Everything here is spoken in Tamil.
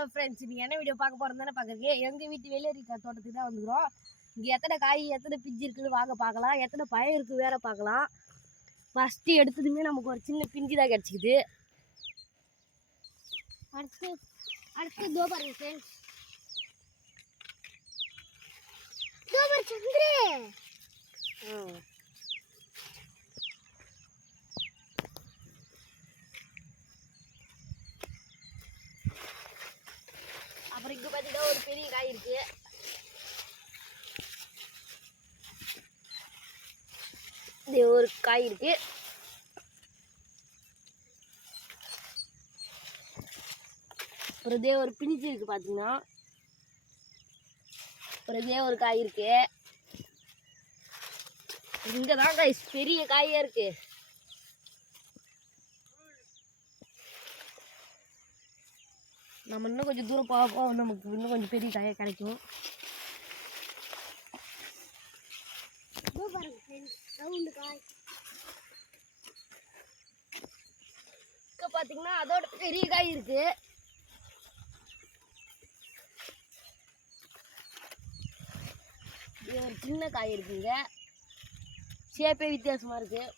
ஹலோ ஃப்ரெண்ட்ஸ் நீங்கள் என்ன வீடியோ பார்க்க போகிறோம் தானே பார்க்குறீங்க? எங்கள் வீட்டு வெளியேறி தோட்டத்துக்கு தான் வந்துக்கிறோம். இங்கே எத்தனை காய் எத்தனை பிஞ்சு இருக்குன்னு வாங்க பார்க்கலாம். எத்தனை பயம் இருக்குது வேற பார்க்கலாம். ஃபஸ்ட்டு எடுத்ததுமே நமக்கு ஒரு சின்ன பிஞ்சு தான் கிடச்சிக்குது. அடுத்து அடுத்து தோ பாருங்க ஃப்ரெண்ட்ஸ் தோ பாரு சந்திரே அப்புறம் இங்கே பார்த்தீங்கன்னா ஒரு பெரிய காய் இருக்கு. இது ஒரு காய் இருக்கு. அப்புறம் இதே ஒரு பிஞ்சு இருக்கு பார்த்தீங்கன்னா அப்புறம் இதே ஒரு காய் இருக்கு. இங்கே தான் காய் பெரிய காயாக இருக்கு. நம்ம இன்னும் கொஞ்சம் தூரம் போக போக நமக்கு இன்னும் கொஞ்சம் பெரிய காயாக கிடைக்கும். இப்போ பார்த்தீங்கன்னா அதோட பெரிய காய் இருக்கு. இது ஒரு சின்ன காய் இருக்குங்க. சேப்பே வித்தியாசமாக இருக்குது